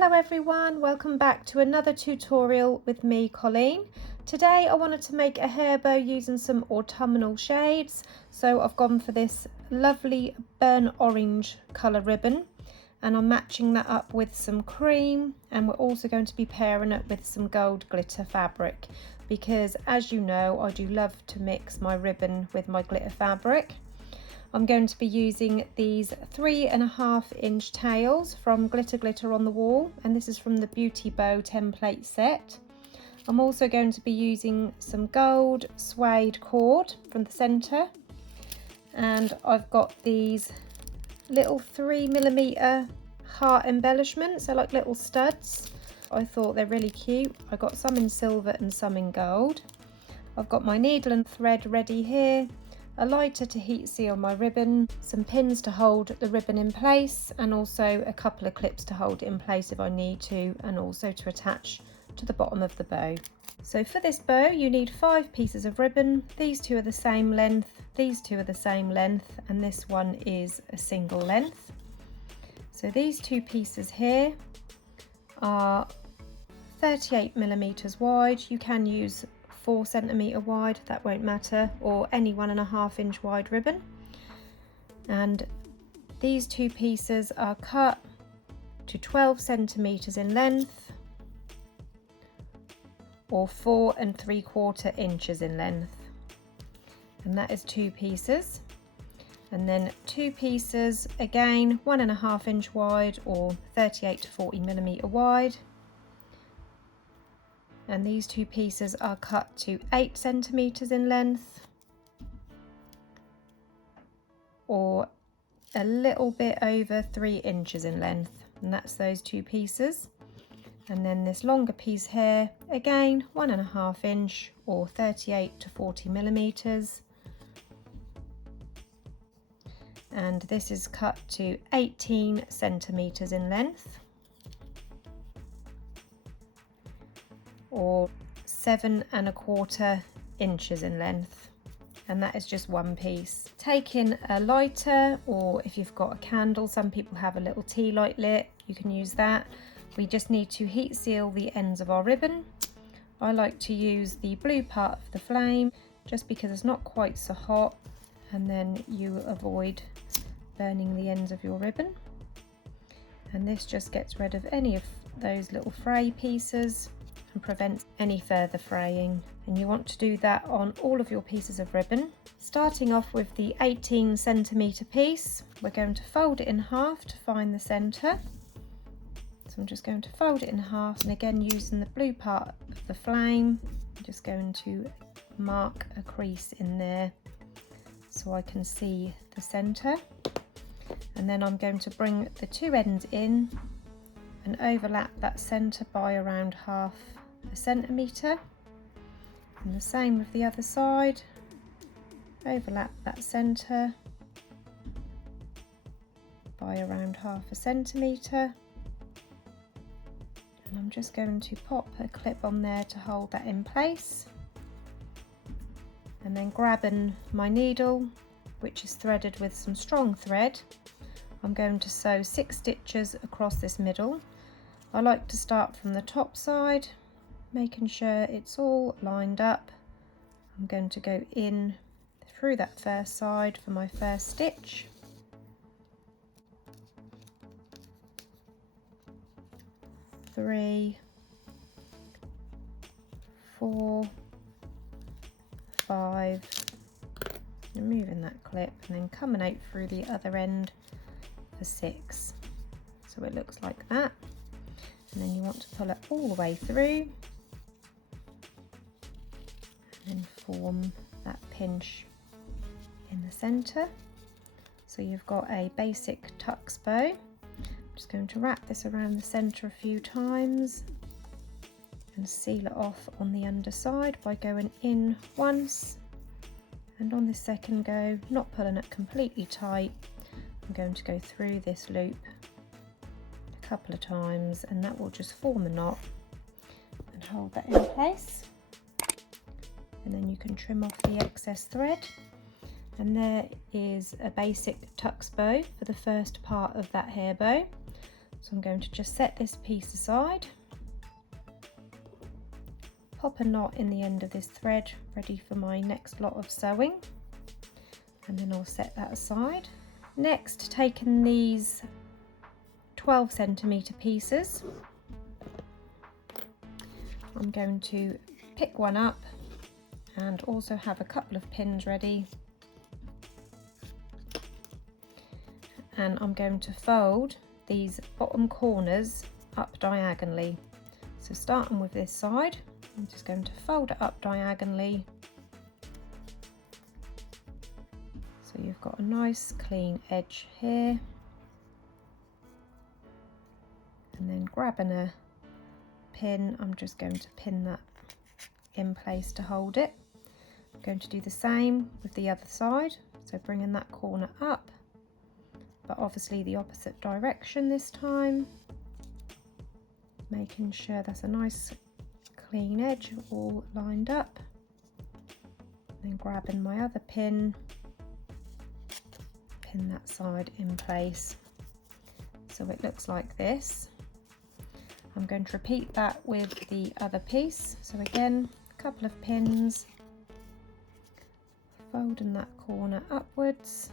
Hello everyone, welcome back to another tutorial with me, Colleen. Today I wanted to make a hair bow using some autumnal shades, so I've gone for this lovely burnt orange colour ribbon and I'm matching that up with some cream, and we're also going to be pairing it with some gold glitter fabric because, as you know, I do love to mix my ribbon with my glitter fabric. I'm going to be using these 3.5 inch tails from Glitter on the Wall, and this is from the Beauty Bow template set. I'm also going to be using some gold suede cord from the centre, and I've got these little 3mm heart embellishments. They're like little studs. I thought they're really cute. I got some in silver and some in gold. I've got my needle and thread ready here, a lighter to heat seal my ribbon, some pins to hold the ribbon in place, and also a couple of clips to hold it in place if I need to, and also to attach to the bottom of the bow. So for this bow you need 5 pieces of ribbon. These two are the same length, these two are the same length, and this one is a single length. So these two pieces here are 38mm wide. You can use 4cm wide, that won't matter, or any 1.5 inch wide ribbon. And these two pieces are cut to 12cm in length or 4 3/4 inches in length, and that is 2 pieces. And then 2 pieces, again 1.5 inch wide or 38 to 40mm wide. And these 2 pieces are cut to 8cm in length or a little bit over 3 inches in length, and that's those 2 pieces. And then this longer piece here, again 1.5 inch or 38 to 40mm, and this is cut to 18cm in length or 7 1/4 inches in length, and that is just one piece. Take in a lighter, or if you've got a candle, some people have a little tea light lit, you can use that. We just need to heat seal the ends of our ribbon. I like to use the blue part of the flame just because it's not quite so hot, and then you avoid burning the ends of your ribbon. And this just gets rid of any of those little fray pieces and prevents any further fraying, and you want to do that on all of your pieces of ribbon. Starting off with the 18cm piece, we're going to fold it in half to find the centre. So I'm just going to fold it in half, and again using the blue part of the flame, I'm just going to mark a crease in there so I can see the centre. And then I'm going to bring the 2 ends in and overlap that centre by around 1/2 centimetre, and the same with the other side. Overlap that centre by around 1/2 centimetre, and I'm just going to pop a clip on there to hold that in place, and then grabbing my needle, which is threaded with some strong thread, I'm going to sew 6 stitches across this middle. I like to start from the top side, making sure it's all lined up. I'm going to go in through that first side for my first stitch. Three, 4, 5, removing that clip, and then coming out through the other end for 6. So it looks like that. And then you want to pull it all the way through and then form that pinch in the centre. So you've got a basic tuck's bow. I'm just going to wrap this around the centre a few times and seal it off on the underside by going in once, and on this second go, not pulling it completely tight, I'm going to go through this loop a couple of times, and that will just form a knot and hold that in place. And then you can trim off the excess thread, and there is a basic tuck's bow for the first part of that hair bow. So I'm going to just set this piece aside, pop a knot in the end of this thread ready for my next lot of sewing, and then I'll set that aside. Next, taking these 12 centimetre pieces, I'm going to pick one up and also have a couple of pins ready, and I'm going to fold these bottom corners up diagonally. So starting with this side, I'm just going to fold it up diagonally so you've got a nice clean edge here, and then grabbing a pin, I'm just going to pin that in place to hold it. I'm going to do the same with the other side, so bringing that corner up, but obviously the opposite direction this time, making sure that's a nice clean edge all lined up, then grabbing my other pin, pin that side in place so it looks like this. I'm going to repeat that with the other piece, so again a couple of pins, folding that corner upwards,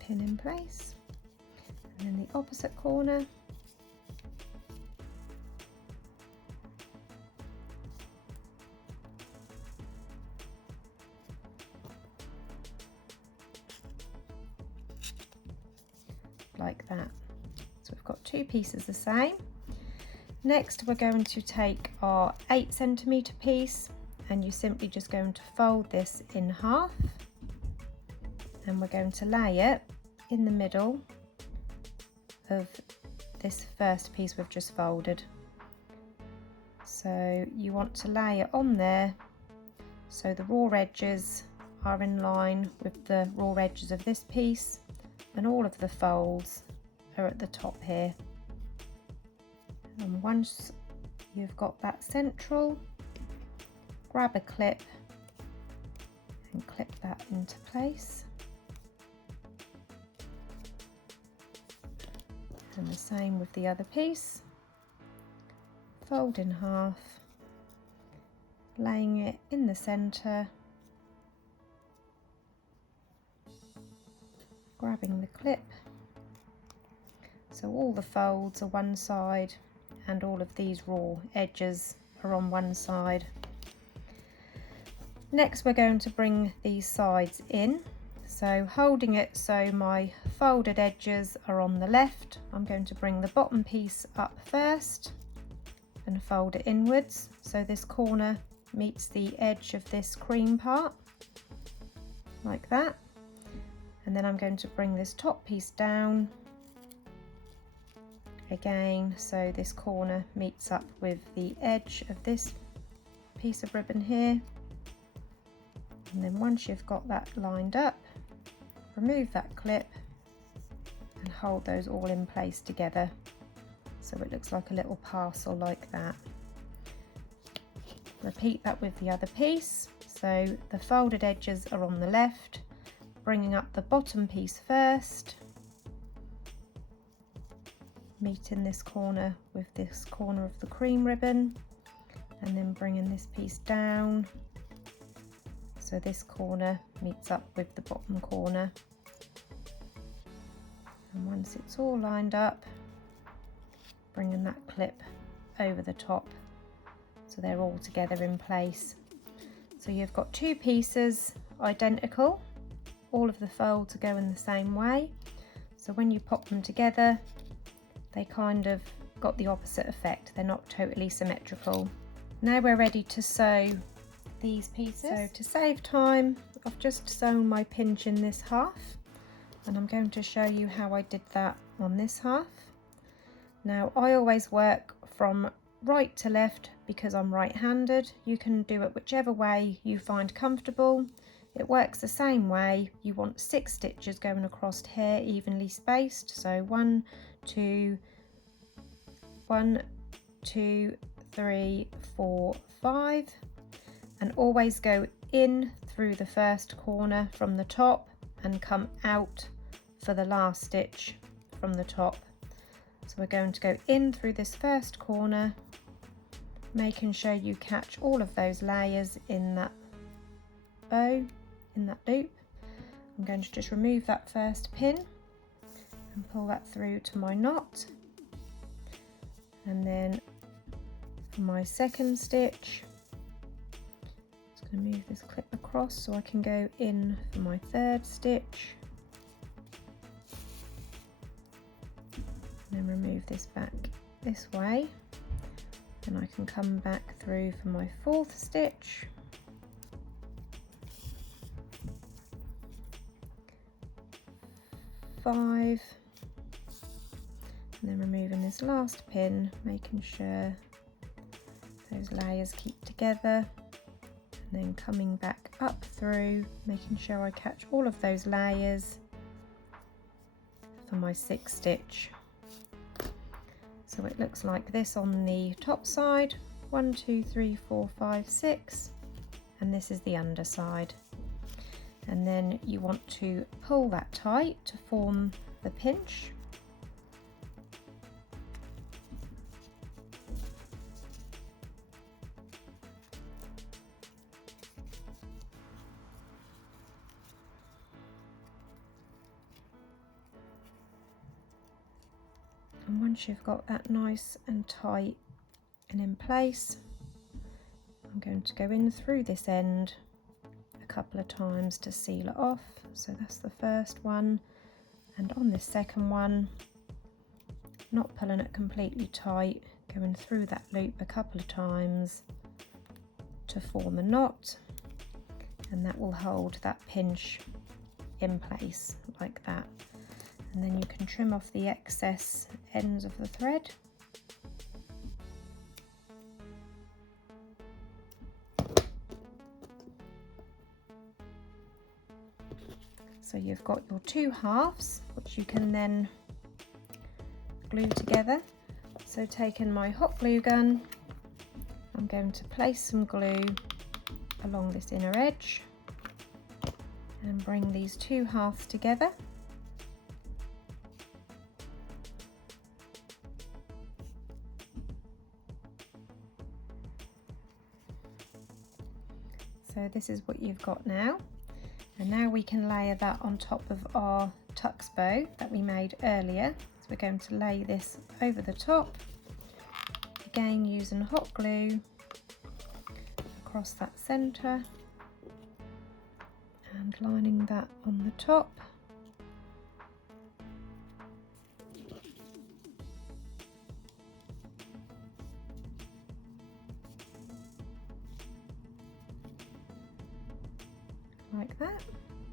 pin in place, and then the opposite corner, like that. So we've got two pieces the same. Next we're going to take our 8 centimetre piece, and you're simply just going to fold this in half, and we're going to lay it in the middle of this first piece we've just folded. So you want to lay it on there so the raw edges are in line with the raw edges of this piece, and all of the folds are at the top here. And once you've got that central, grab a clip and clip that into place, and the same with the other piece, fold in half, laying it in the centre, grabbing the clip so all the folds are one side and all of these raw edges are on one side. Next we're going to bring these sides in, so holding it so my folded edges are on the left, I'm going to bring the bottom piece up first and fold it inwards so this corner meets the edge of this cream part, like that. And then I'm going to bring this top piece down again so this corner meets up with the edge of this piece of ribbon here. And then once you've got that lined up, remove that clip and hold those all in place together so it looks like a little parcel like that. Repeat that with the other piece, so the folded edges are on the left, bringing up the bottom piece first, meeting this corner with this corner of the cream ribbon, and then bringing this piece down so this corner meets up with the bottom corner. And once it's all lined up, bringing that clip over the top so they're all together in place. So you've got two pieces identical, all of the folds are going the same way, so when you pop them together they kind of got the opposite effect, they're not totally symmetrical. Now we're ready to sew these pieces. So to save time, I've just sewn my pinch in this half, and I'm going to show you how I did that on this half. Now I always work from right to left because I'm right-handed. You can do it whichever way you find comfortable. It works the same way. You want 6 stitches going across here, evenly spaced. So 1, 2, 3, 4, 5, and always go in through the first corner from the top and come out for the last stitch from the top. So we're going to go in through this first corner, making sure you catch all of those layers in that bow, in that loop. I'm going to just remove that first pin and pull that through to my knot, and then for my second stitch just going to move this clip across so I can go in for my third stitch, and then remove this back this way, and I can come back through for my fourth stitch, five, and then removing this last pin, making sure those layers keep together, and then coming back up through, making sure I catch all of those layers for my sixth stitch. So it looks like this on the top side, 1, 2, 3, 4, 5, 6, and this is the underside. And then you want to pull that tight to form the pinch. And once you've got that nice and tight and in place, I'm going to go in through this end a couple of times to seal it off. So that's the first one, and on this second one, not pulling it completely tight, going through that loop a couple of times to form a knot, and that will hold that pinch in place like that. And then you can trim off the excess ends of the thread. So you've got your two halves, which you can then glue together. So taking my hot glue gun, I'm going to place some glue along this inner edge and bring these two halves together. So this is what you've got now, and now we can layer that on top of our tux bow that we made earlier. So we're going to lay this over the top, again using hot glue across that centre and lining that on the top. Like that.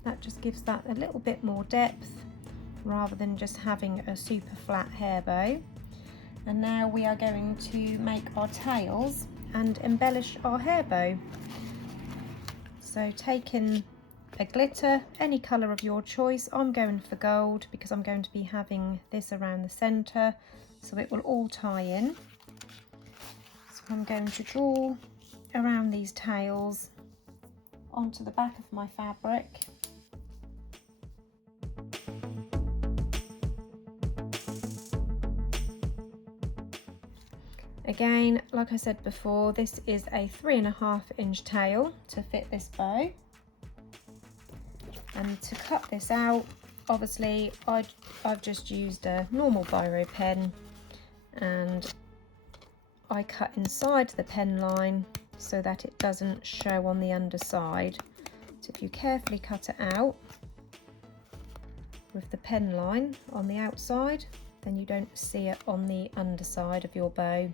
That just gives that a little bit more depth rather than just having a super flat hair bow. And now we are going to make our tails and embellish our hair bow. So taking a glitter, any colour of your choice, I'm going for gold because I'm going to be having this around the centre so it will all tie in. So I'm going to draw around these tails onto the back of my fabric. Again, like I said before, this is a 3.5 inch tail to fit this bow. And to cut this out, obviously I've just used a normal biro pen, and I cut inside the pen line so that it doesn't show on the underside. So if you carefully cut it out with the pen line on the outside, then you don't see it on the underside of your bow.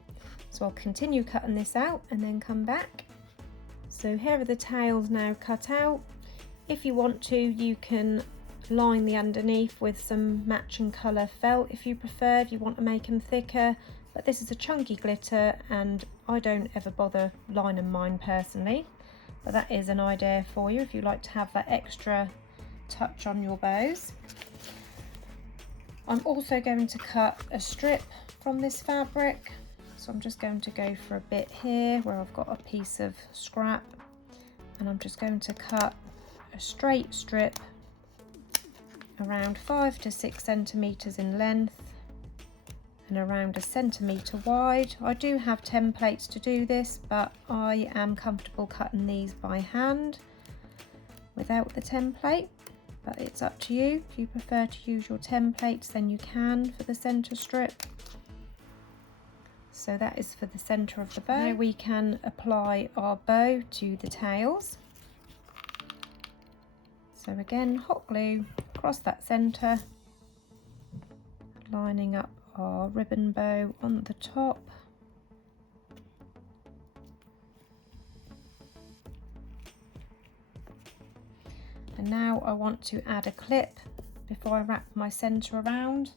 So I'll continue cutting this out and then come back. So here are the tails now cut out. If you want to, you can line the underneath with some matching colour felt if you prefer, if you want to make them thicker. But this is a chunky glitter and I don't ever bother lining mine personally, but that is an idea for you if you like to have that extra touch on your bows. I'm also going to cut a strip from this fabric, so I'm just going to go for a bit here where I've got a piece of scrap, and I'm just going to cut a straight strip around 5 to 6 centimeters in length and around 1 centimeter wide. I do have templates to do this, but I am comfortable cutting these by hand without the template, but it's up to you. If you prefer to use your templates, then you can for the center strip. So that is for the center of the bow. Now we can apply our bow to the tails. So again, hot glue across that center, lining up our ribbon bow on the top. And now I want to add a clip before I wrap my center around.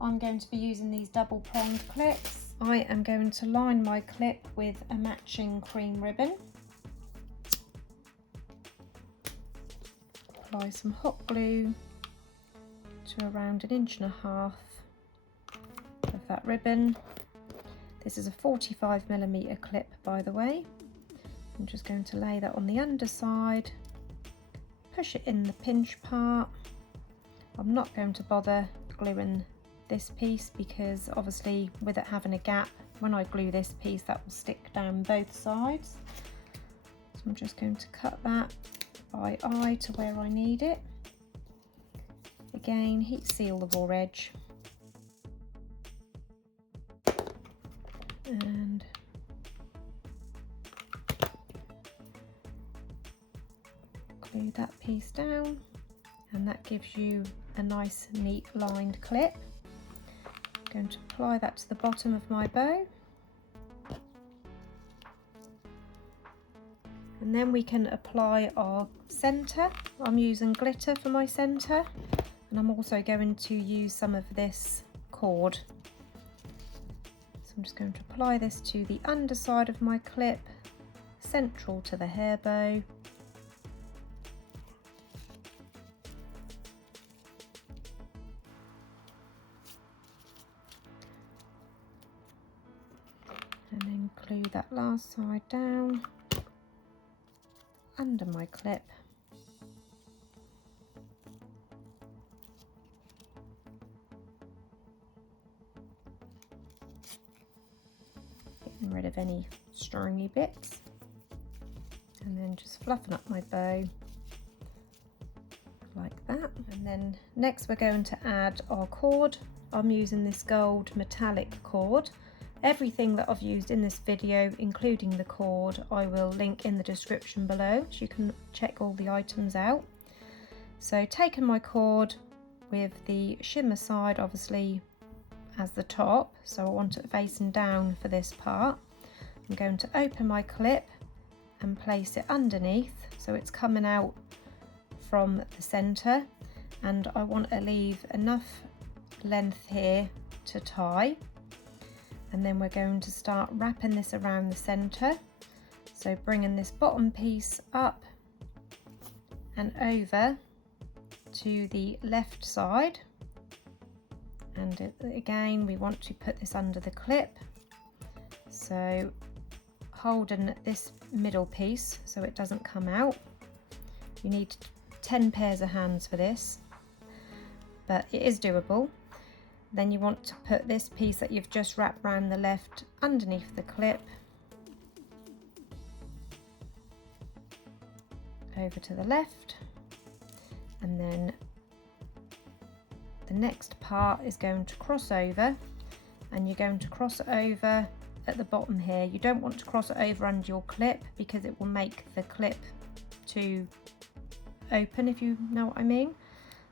I'm going to be using these double pronged clips. I am going to line my clip with a matching cream ribbon. Apply some hot glue to around 1.5 inches of that ribbon. This is a 45mm clip, by the way. I'm just going to lay that on the underside, push it in the pinch part. I'm not going to bother gluing this piece because obviously with it having a gap, when I glue this piece that will stick down both sides. So I'm just going to cut that by eye to where I need it. Again, heat seal the raw edge and glue that piece down, and that gives you a nice neat lined clip. I'm going to apply that to the bottom of my bow, and then we can apply our center. I'm using glitter for my center, and I'm also going to use some of this cord. So I'm just going to apply this to the underside of my clip, central to the hair bow. And then glue that last side down under my clip. Getting rid of any stringy bits, and then just fluffing up my bow like that. And then next we're going to add our cord. I'm using this gold metallic cord. Everything that I've used in this video, including the cord, I will link in the description below so you can check all the items out. So taking my cord with the shimmer side obviously as the top, so I want it facing down for this part. I'm going to open my clip and place it underneath so it's coming out from the center, and I want to leave enough length here to tie. And then we're going to start wrapping this around the center, so bringing this bottom piece up and over to the left side, and again we want to put this under the clip, so holding this middle piece so it doesn't come out. You need 10 pairs of hands for this, but it is doable. Then you want to put this piece that you've just wrapped around the left underneath the clip, over to the left, and then the next part is going to cross over, and you're going to cross it over at the bottom here. You don't want to cross it over under your clip because it will make the clip too open, if you know what I mean.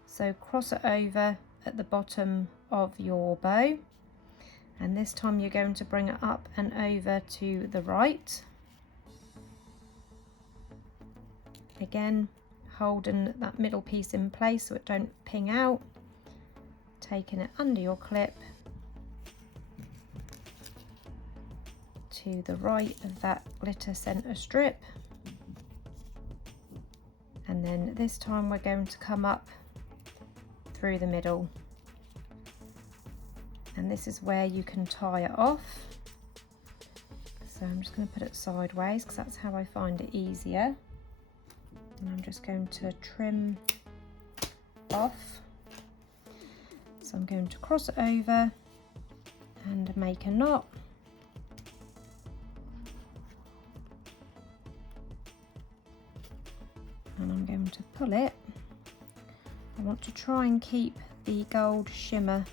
So cross it over at the bottom of your bow, and this time you're going to bring it up and over to the right, again holding that middle piece in place so it don't ping out, taking it under your clip to the right of that glitter center strip, and then this time we're going to come up through the middle, and this is where you can tie it off. So I'm just going to put it sideways because that's how I find it easier. and I'm just going to trim off. So I'm going to cross it over and make a knot. And I'm going to pull it. I want to try and keep the gold shimmer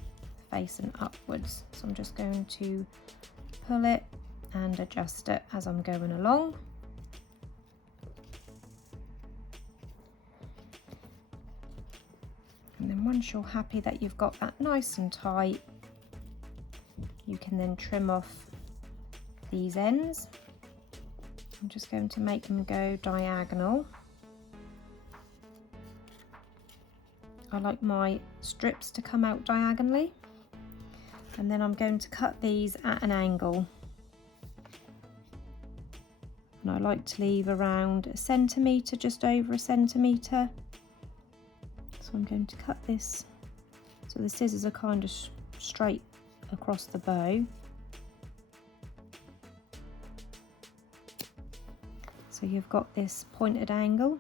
facing upwards. So I'm just going to pull it and adjust it as I'm going along. And then once you're happy that you've got that nice and tight, you can then trim off these ends. I'm just going to make them go diagonal. I like my strips to come out diagonally, and then I'm going to cut these at an angle, and I like to leave around a centimetre, just over a centimetre. So I'm going to cut this so the scissors are kind of straight across the bow. So you've got this pointed angle,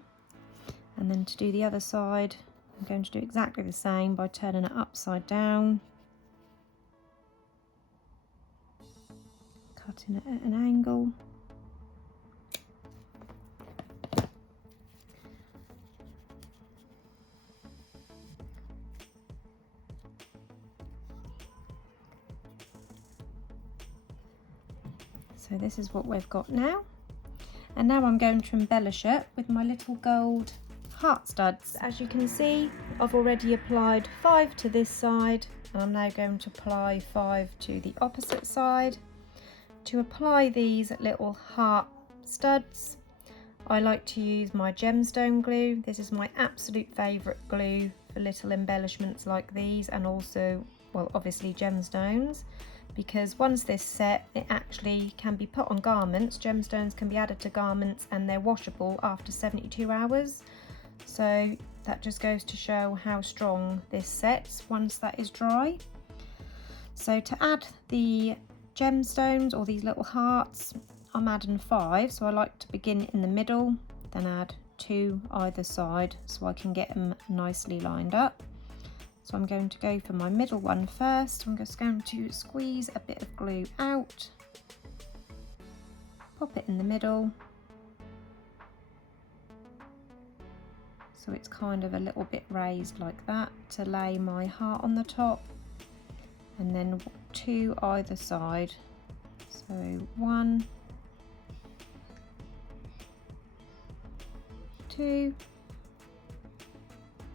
and then to do the other side I'm going to do exactly the same by turning it upside down, cutting it at an angle. So this is what we've got now. And now I'm going to embellish it with my little gold heart studs. As you can see, I've already applied 5 to this side, and I'm now going to apply 5 to the opposite side. To apply these little heart studs, I like to use my gemstone glue. This is my absolute favourite glue for little embellishments like these, and also, well, obviously gemstones, because once this set, it actually can be put on garments. Gemstones can be added to garments and they're washable after 72 hours. So that just goes to show how strong this sets once that is dry. So to add the gemstones, or these little hearts, I'm adding 5. So I like to begin in the middle, then add 2 either side so I can get them nicely lined up. So I'm going to go for my middle one first. I'm just going to squeeze a bit of glue out, pop it in the middle, so it's kind of a little bit raised like that, to lay my heart on the top, and then 2 either side. So 1, 2,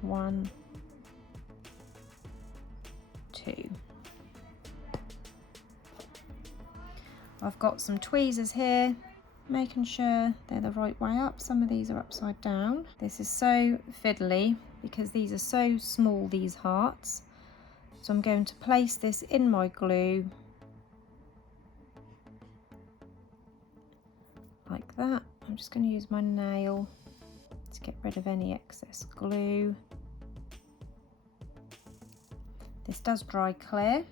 1, 2. I've got some tweezers here, making sure they're the right way up. Some of these are upside down. This is so fiddly because these are so small, these hearts. So I'm going to place this in my glue like that. I'm just going to use my nail to get rid of any excess glue. This does dry clear.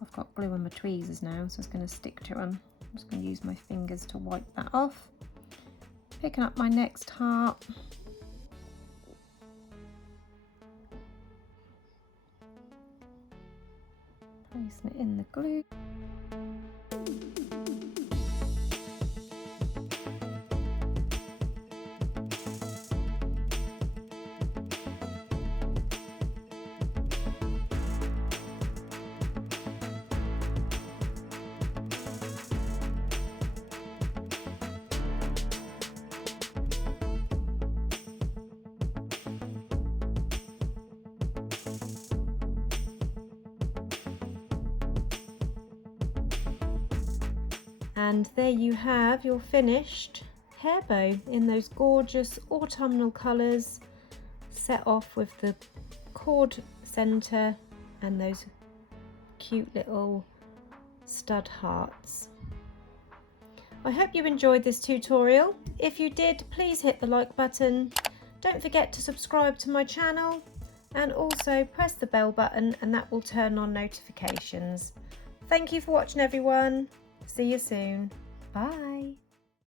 I've got glue on my tweezers now, so it's going to stick to them. I'm just going to use my fingers to wipe that off. Picking up my next heart. Placing it in the glue. And there you have your finished hair bow in those gorgeous autumnal colours, set off with the cord centre and those cute little stud hearts. I hope you enjoyed this tutorial. If you did, please hit the like button. Don't forget to subscribe to my channel, and also press the bell button, and that will turn on notifications. Thank you for watching, everyone. See you soon. Bye.